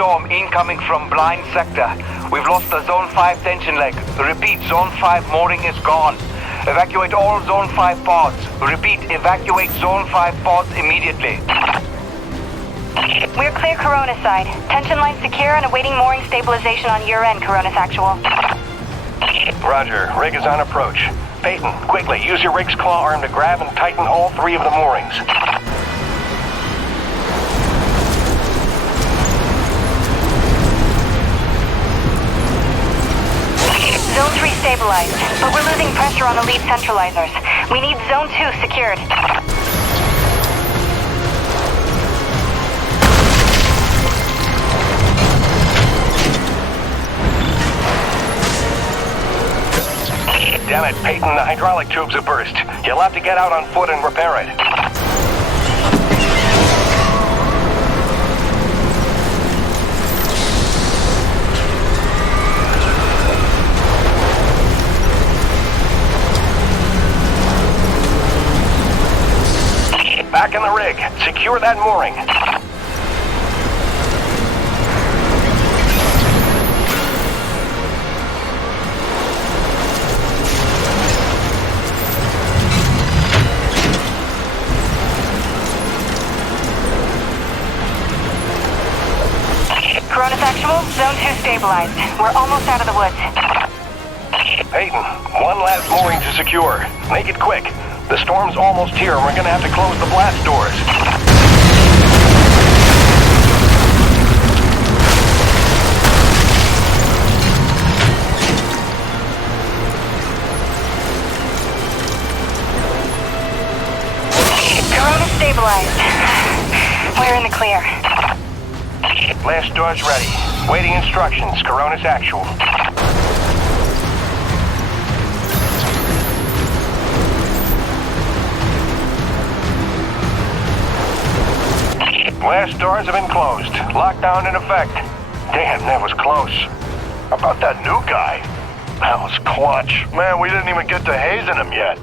storm incoming from blind sector. We've lost the Zone 5 tension leg. Repeat, Zone 5 mooring is gone. Evacuate all Zone 5 pods. Repeat, evacuate Zone 5 pods immediately. We're clear Coronis side. Tension line secure and awaiting mooring stabilization on your end, Coronis actual. Roger. Rig is on approach. Peyton, quickly, use your rig's claw arm to grab and tighten all 3 of the moorings. Zone 3 stabilized, but we're losing pressure on the lead centralizers. We need Zone 2 secured. Damn it, Peyton, the hydraulic tubes have burst. You'll have to get out on foot and repair it. Back in the rig. Secure that mooring. Coronis actual, Zone 2 stabilized. We're almost out of the woods. Peyton, one last mooring to secure. Make it quick. The storm's almost here and we're gonna have to close the blast doors. Coronis stabilized. We're in the clear. Blast doors ready. Waiting instructions. Coronis actual. Blast doors have been closed. Lockdown in effect. Damn, that was close. How about that new guy? That was clutch. Man, we didn't even get to hazing him yet.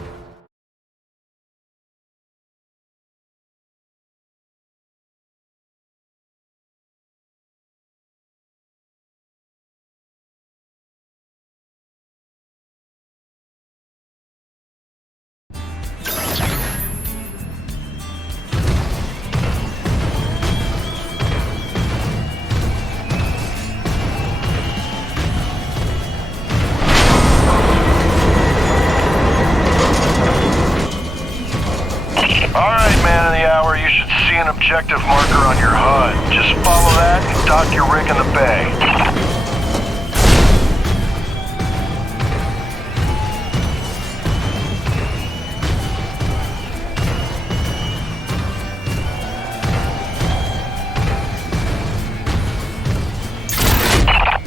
Objective marker on your HUD. Just follow that and dock your rig in the bay.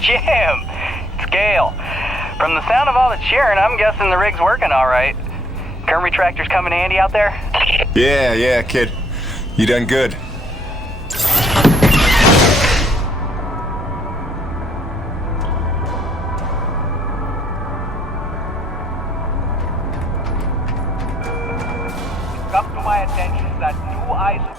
Jim! It's Gale. From the sound of all the cheering, I'm guessing the rig's working all right. Current retractors coming handy out there? Yeah, kid. You done good. Come to my attention that new eyes...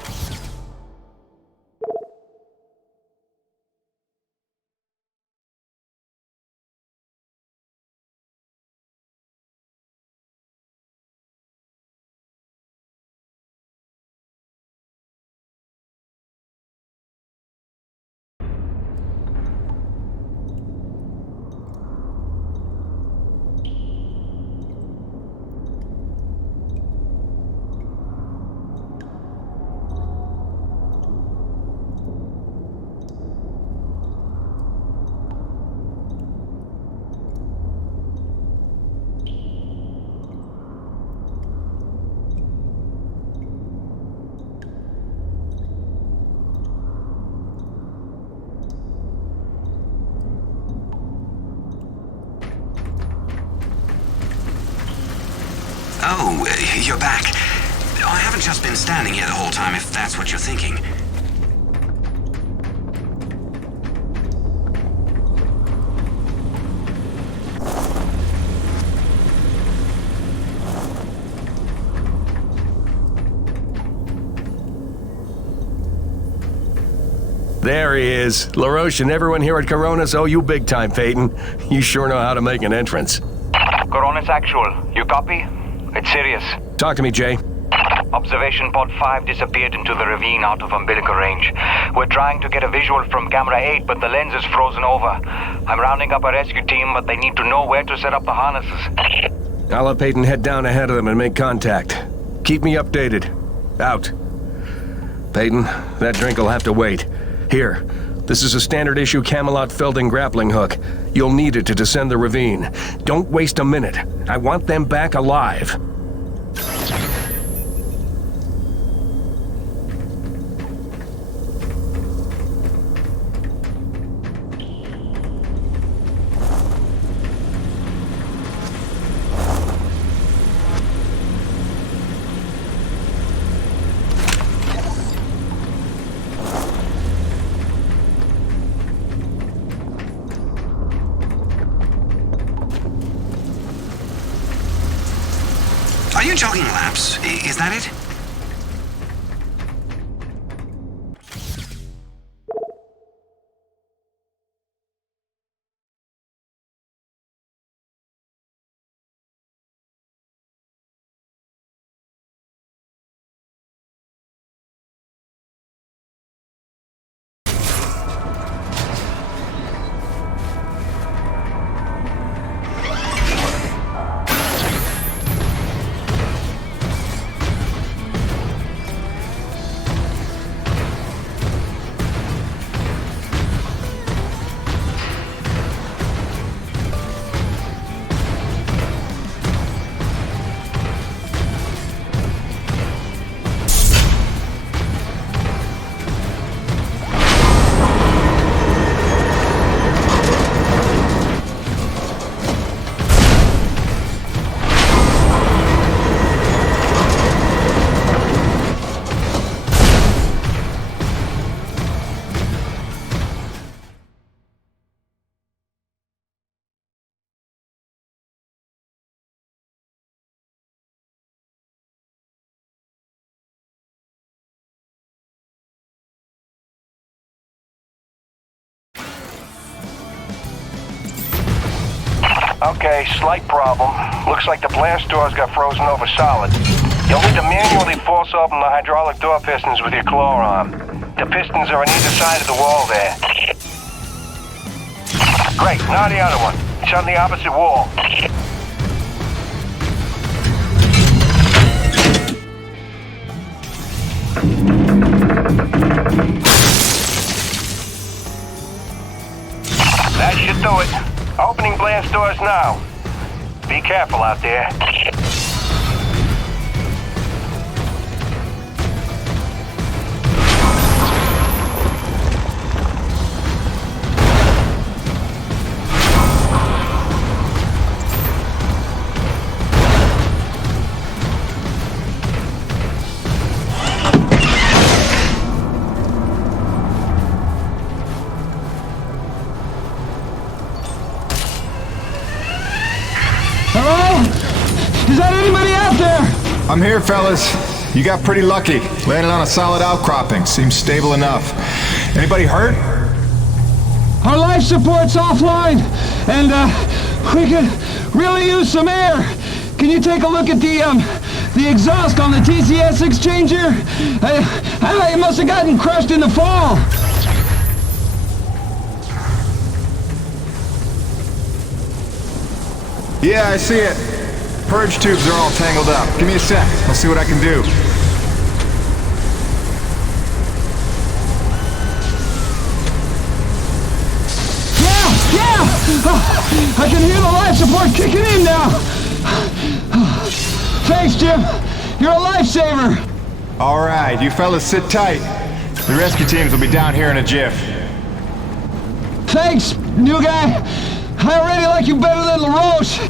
Oh, you're back. I haven't just been standing here the whole time, if that's what you're thinking. There he is. LaRoche and everyone here at Coronis owe you big time, Peyton. You sure know how to make an entrance. Coronis Actual, you copy? It's serious. Talk to me, Jay. Observation Pod 5 disappeared into the ravine out of umbilical range. We're trying to get a visual from camera 8, but the lens is frozen over. I'm rounding up a rescue team, but they need to know where to set up the harnesses. I'll let Peyton head down ahead of them and make contact. Keep me updated. Out. Peyton, that drink will have to wait. Here, this is a standard issue Camelot Felding grappling hook. You'll need it to descend the ravine. Don't waste a minute. I want them back alive. Are you jogging laps? Is that it? Okay, slight problem. Looks like the blast doors got frozen over solid. You'll need to manually force open the hydraulic door pistons with your claw arm. The pistons are on either side of the wall there. Great, now the other one. It's on the opposite wall. That should do it. Opening blast doors now. Be careful out there. Is that anybody out there? I'm here, fellas. You got pretty lucky. Landed on a solid outcropping. Seems stable enough. Anybody hurt? Our life support's offline, and we could really use some air. Can you take a look at the exhaust on the TCS exchanger? It must have gotten crushed in the fall. Yeah, I see it. Purge tubes are all tangled up. Give me a sec. I'll see what I can do. Yeah! I can hear the life support kicking in now. Thanks, Jim. You're a lifesaver. All right, you fellas sit tight. The rescue teams will be down here in a jiff. Thanks, new guy. I already like you better than LaRoche.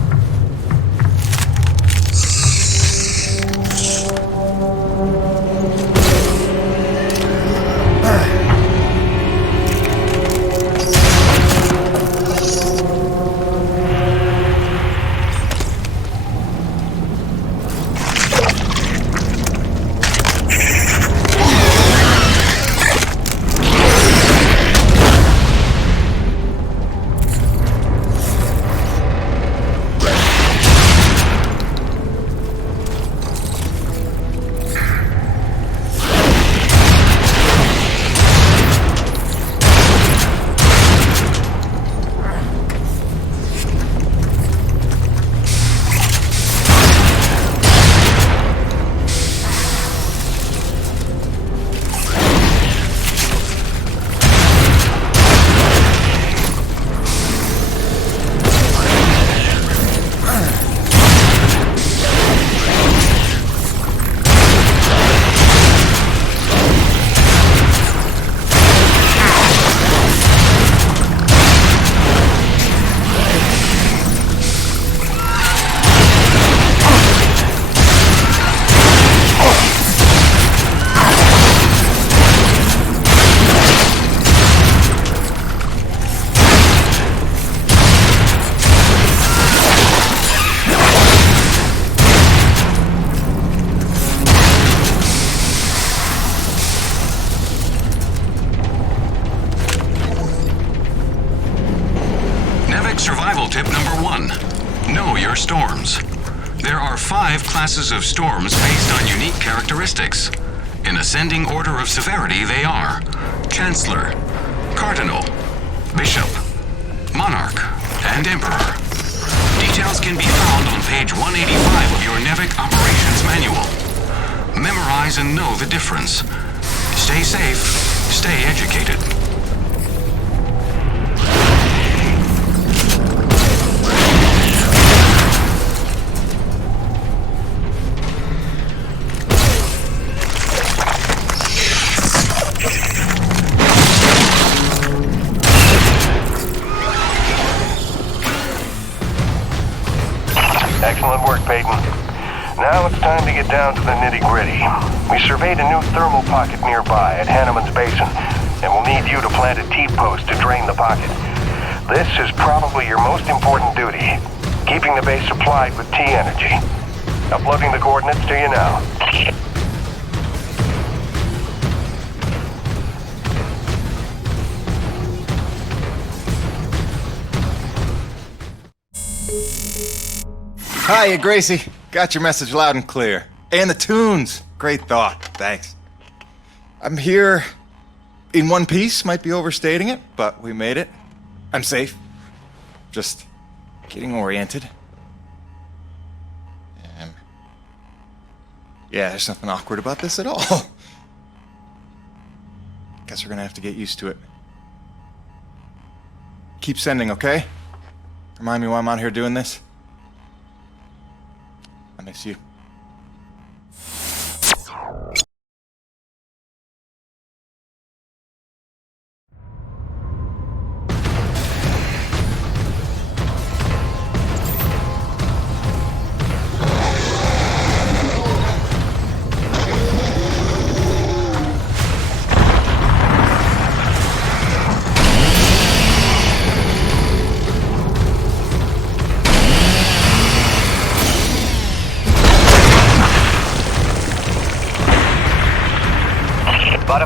tip number 1. Know your storms. There are 5 classes of storms based on unique characteristics. In ascending order of severity, they are Chancellor, Cardinal, Bishop, Monarch, and Emperor. Details can be found on page 185 of your NEVIC Operations Manual. Memorize and know the difference. Stay safe, stay educated. Excellent work, Peyton. Now it's time to get down to the nitty-gritty. We surveyed a new thermal pocket nearby at Hanneman's Basin, and we'll need you to plant a T-post to drain the pocket. This is probably your most important duty, keeping the base supplied with T-energy. Uploading the coordinates to you now. Hiya, Gracie. Got your message loud and clear. And the tunes. Great thought. Thanks. I'm here in one piece. Might be overstating it, but we made it. I'm safe. Just getting oriented. Yeah, there's nothing awkward about this at all. Guess we're gonna have to get used to it. Keep sending, okay? Remind me why I'm out here doing this. I miss you.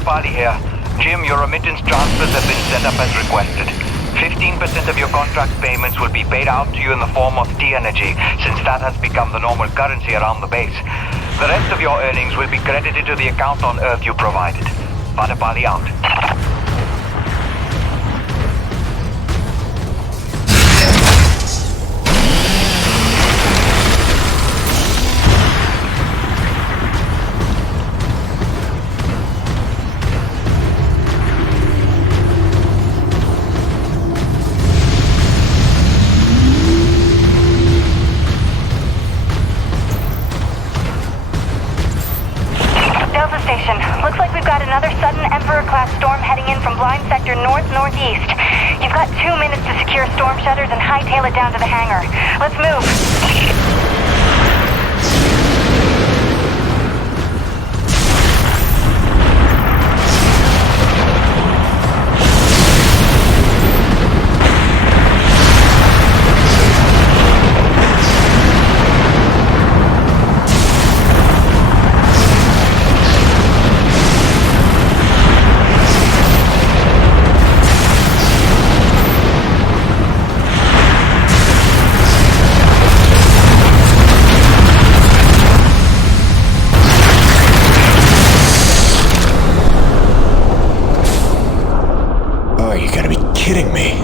Body here. Jim, your remittance transfers have been set up as requested. 15% of your contract payments will be paid out to you in the form of T-energy, since that has become the normal currency around the base. The rest of your earnings will be credited to the account on Earth you provided. Body out. Looks like we've got another sudden Emperor-class storm heading in from blind sector north-northeast. You've got 2 minutes to secure storm shutters and hightail it down to the hangar. Let's move. Kidding me.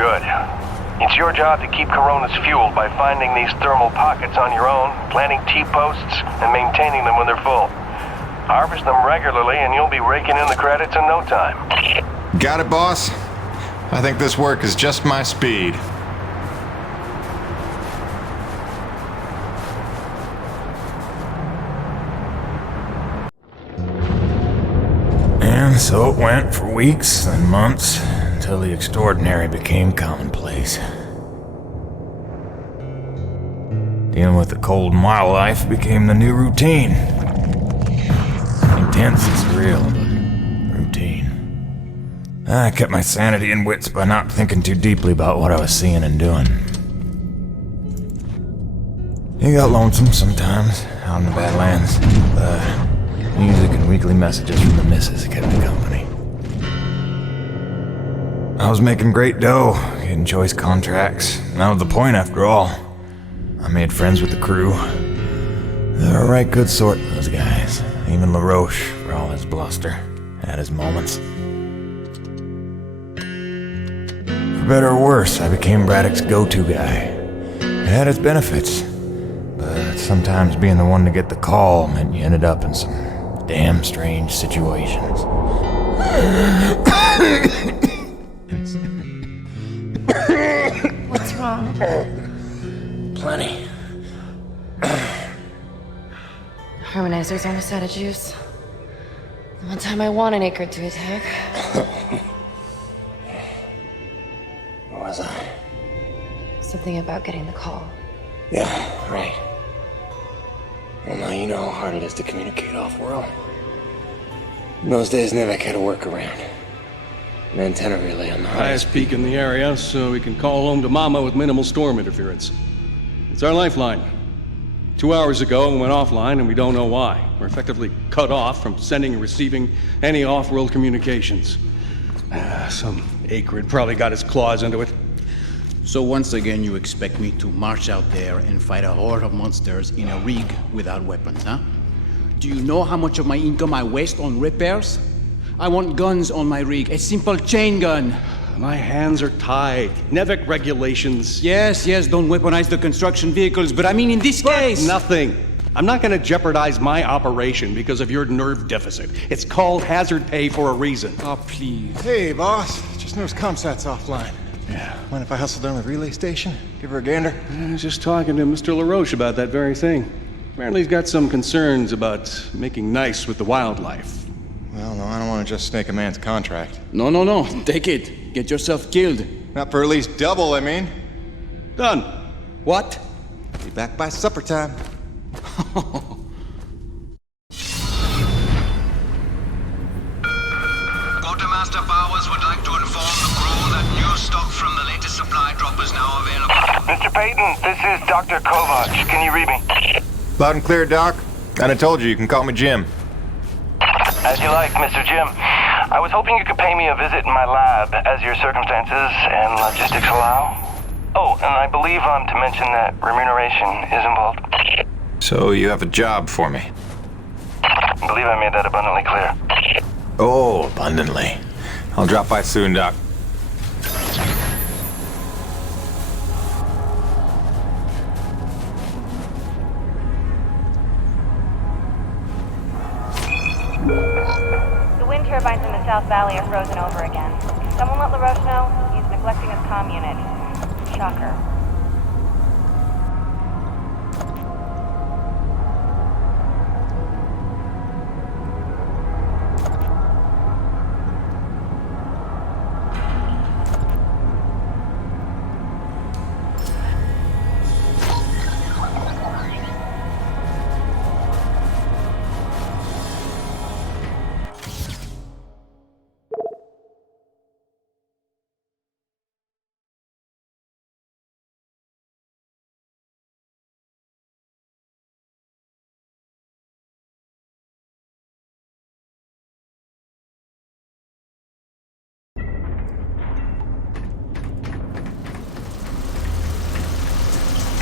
good. It's your job to keep Coronas fueled by finding these thermal pockets on your own, planting T-posts, and maintaining them when they're full. Harvest them regularly and you'll be raking in the credits in no time. Got it, boss? I think this work is just my speed. And so it went for weeks and months, until the extraordinary became commonplace. Dealing with the cold and wild life became the new routine. Intense and surreal, but routine. I kept my sanity and wits by not thinking too deeply about what I was seeing and doing. It got lonesome sometimes, out in the Badlands. Music and weekly messages from the missus kept me company. I was making great dough, getting choice contracts, and that was the point after all. I made friends with the crew. They were a right good sort, those guys. Even LaRoche, for all his bluster, had his moments. For better or worse, I became Braddock's go-to guy. It had its benefits, but sometimes being the one to get the call meant you ended up in some damn strange situations. What's wrong? Plenty. Harmonizer's almost out of juice. The one time I want an acre to attack. What was I? Something about getting the call. Yeah, right. Well, now you know how hard it is to communicate off-world. In those days, Nevek had a workaround. An antenna relay on the Highest peak in the area, so we can call home to Mama with minimal storm interference. It's our lifeline. 2 hours ago, we went offline, and we don't know why. We're effectively cut off from sending and receiving any off-world communications. Some acrid probably got his claws into it. So once again, you expect me to march out there and fight a horde of monsters in a rig without weapons, huh? Do you know how much of my income I waste on repairs? I want guns on my rig, a simple chain gun. My hands are tied. Nevek regulations. Yes, don't weaponize the construction vehicles, but I mean in this case... Nothing. I'm not going to jeopardize my operation because of your nerve deficit. It's called hazard pay for a reason. Oh, please. Hey, boss. Just noticed ComSat's offline. Yeah. Mind if I hustle down to the relay station? Give her a gander? I was just talking to Mr. LaRoche about that very thing. Apparently he's got some concerns about making nice with the wildlife. Well, no, I don't want to just snake a man's contract. No. Take it. Get yourself killed. Not for at least double, I mean. Done. What? Be back by supper time. Quartermaster Bowers would like to inform the crew that new stock from the latest supply drop is now available. Mr. Payton, this is Dr. Kovac. Can you read me? Loud and clear, Doc. And I told you can call me Jim. As you like, Mr. Jim. I was hoping you could pay me a visit in my lab as your circumstances and logistics allow. Oh, and I believe I'm to mention that remuneration is involved. So you have a job for me? I believe I made that abundantly clear. Oh, abundantly. I'll drop by soon, Doc. The wind turbines in the South Valley are frozen over again. Someone let LaRoche know he's neglecting his comm unit. Shocker.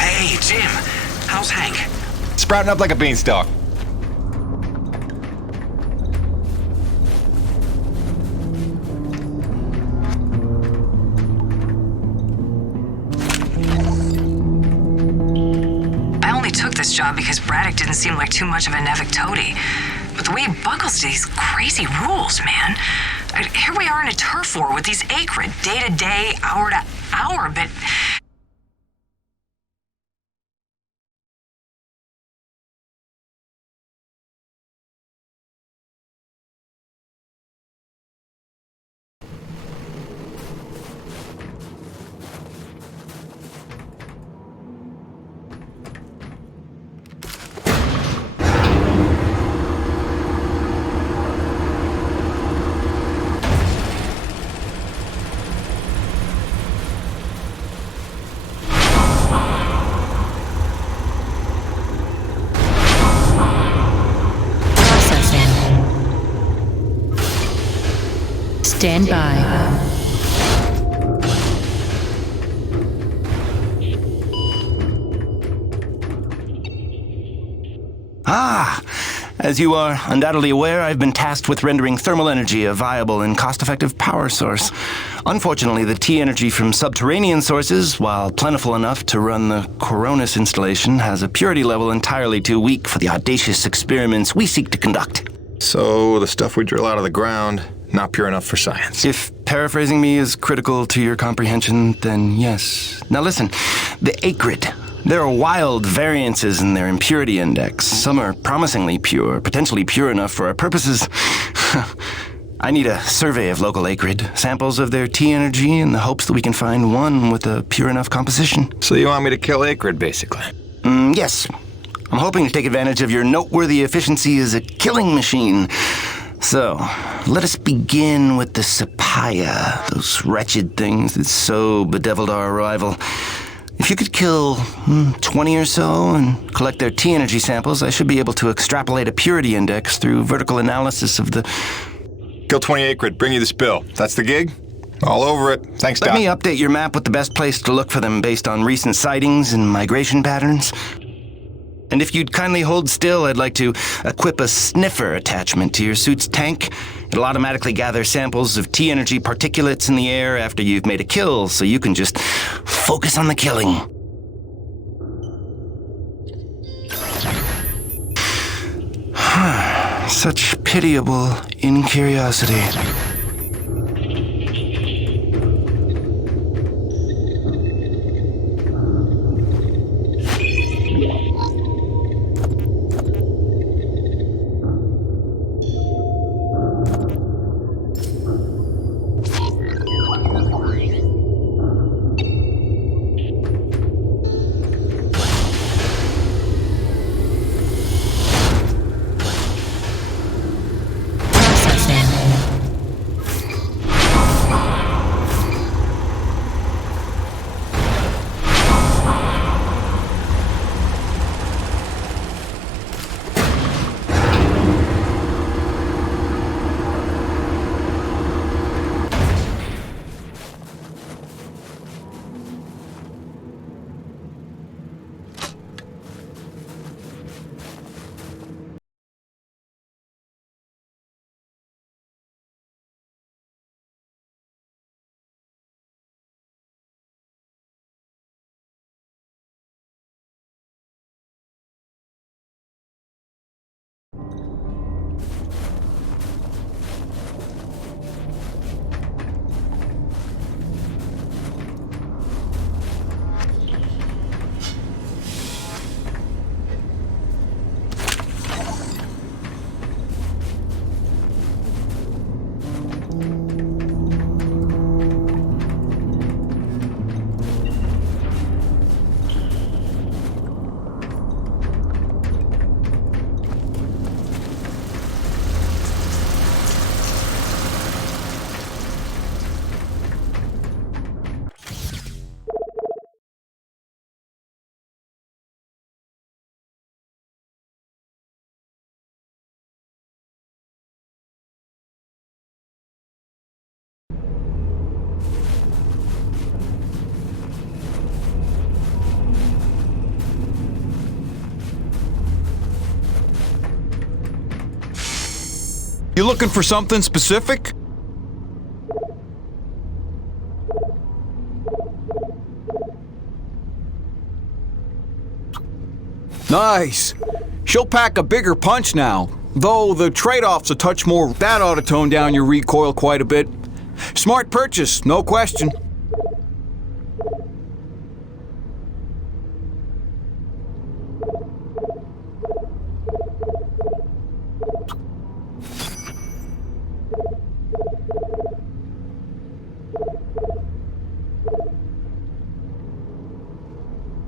Hey, Jim. How's Hank? Sprouting up like a beanstalk. this job because Braddock didn't seem like too much of a Nevik toady. But the way he buckles to these crazy rules, man. Here we are in a turf war with these acrid, day to day, hour to hour, but... Stand by. As you are undoubtedly aware, I've been tasked with rendering thermal energy a viable and cost-effective power source. Unfortunately, the T-energy from subterranean sources, while plentiful enough to run the Coronis installation, has a purity level entirely too weak for the audacious experiments we seek to conduct. So, the stuff we drill out of the ground, not pure enough for science. If paraphrasing me is critical to your comprehension, then yes. Now listen, the acrid. There are wild variances in their impurity index. Some are promisingly pure, potentially pure enough for our purposes. I need a survey of local acrid, samples of their T-energy in the hopes that we can find one with a pure enough composition. So you want me to kill acrid, basically? Yes. I'm hoping to take advantage of your noteworthy efficiency as a killing machine. So, let us begin with the Sapaya, those wretched things that so bedeviled our arrival. If you could kill 20 or so and collect their T-energy samples, I should be able to extrapolate a purity index through vertical analysis of the... Kill 20 acrid, bring you the spill. That's the gig? All over it. Thanks, Doc. Let me update your map with the best place to look for them based on recent sightings and migration patterns. And if you'd kindly hold still, I'd like to equip a sniffer attachment to your suit's tank. It'll automatically gather samples of T-energy particulates in the air after you've made a kill, so you can just focus on the killing. Such pitiable incuriosity. You looking for something specific? Nice. She'll pack a bigger punch now, though the trade-off's a touch more. That ought to tone down your recoil quite a bit. Smart purchase, no question.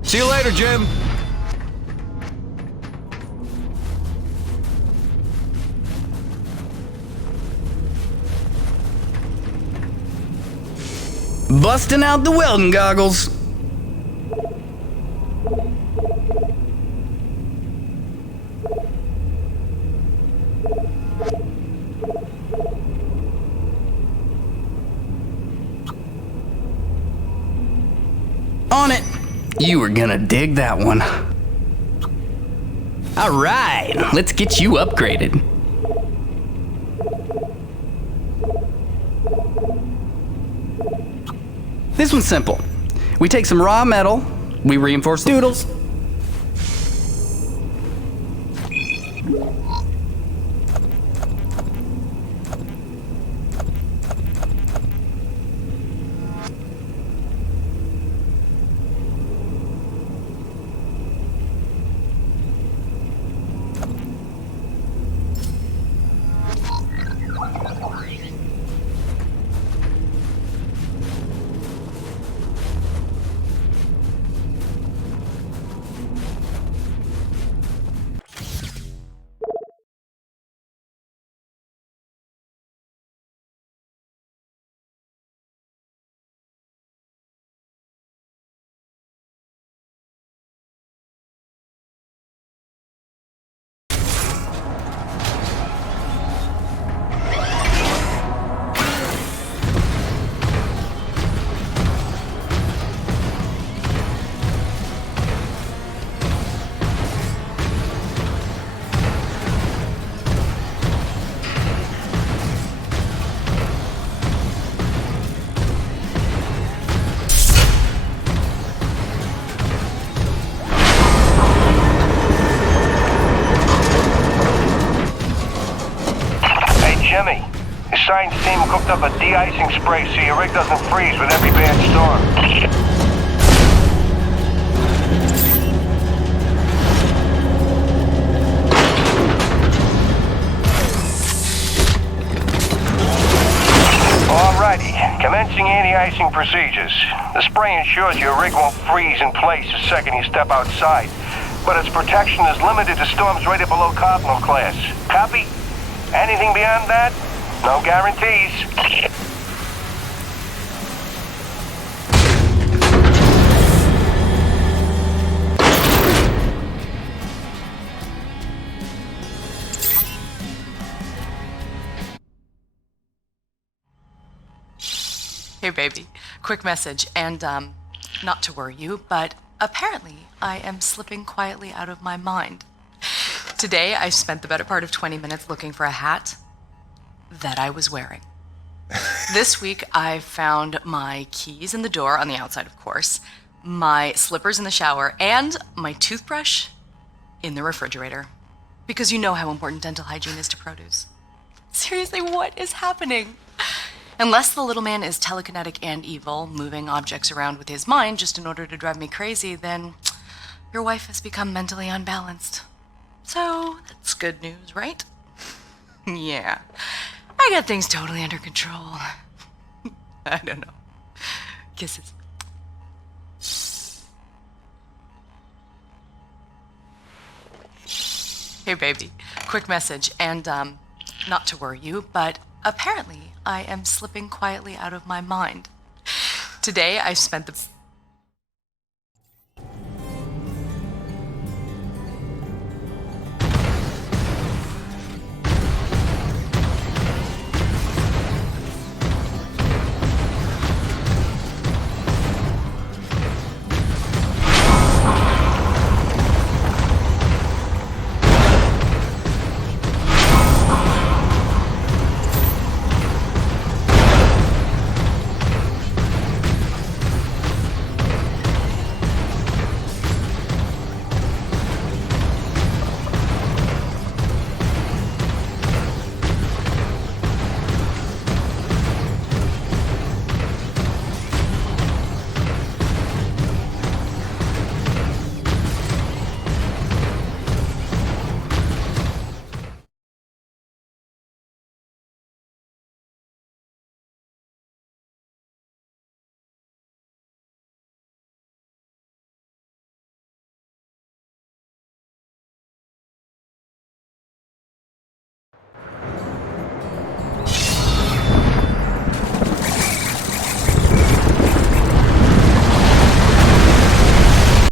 See you later, Jim. Busting out the welding goggles. On it. You were gonna dig that one. All right, let's get you upgraded. This one's simple. We take some raw metal, we reinforce the doodles. Science team cooked up a de-icing spray so your rig doesn't freeze with every bad storm. Alrighty, commencing anti-icing procedures. The spray ensures your rig won't freeze in place the second you step outside, but its protection is limited to storms rated below Cardinal class. Copy? Anything beyond that? No guarantees. Hey baby, quick message, and not to worry you, but apparently I am slipping quietly out of my mind. Today I spent the better part of 20 minutes looking for a hat that I was wearing. This week I found my keys in the door, on the outside of course, my slippers in the shower, and my toothbrush in the refrigerator. Because you know how important dental hygiene is to produce. Seriously, what is happening? Unless the little man is telekinetic and evil, moving objects around with his mind just in order to drive me crazy, then your wife has become mentally unbalanced. So, that's good news, right? Yeah. I got things totally under control. I don't know. Kisses. Hey baby, quick message, and not to worry you, but apparently I am slipping quietly out of my mind. Today I spent the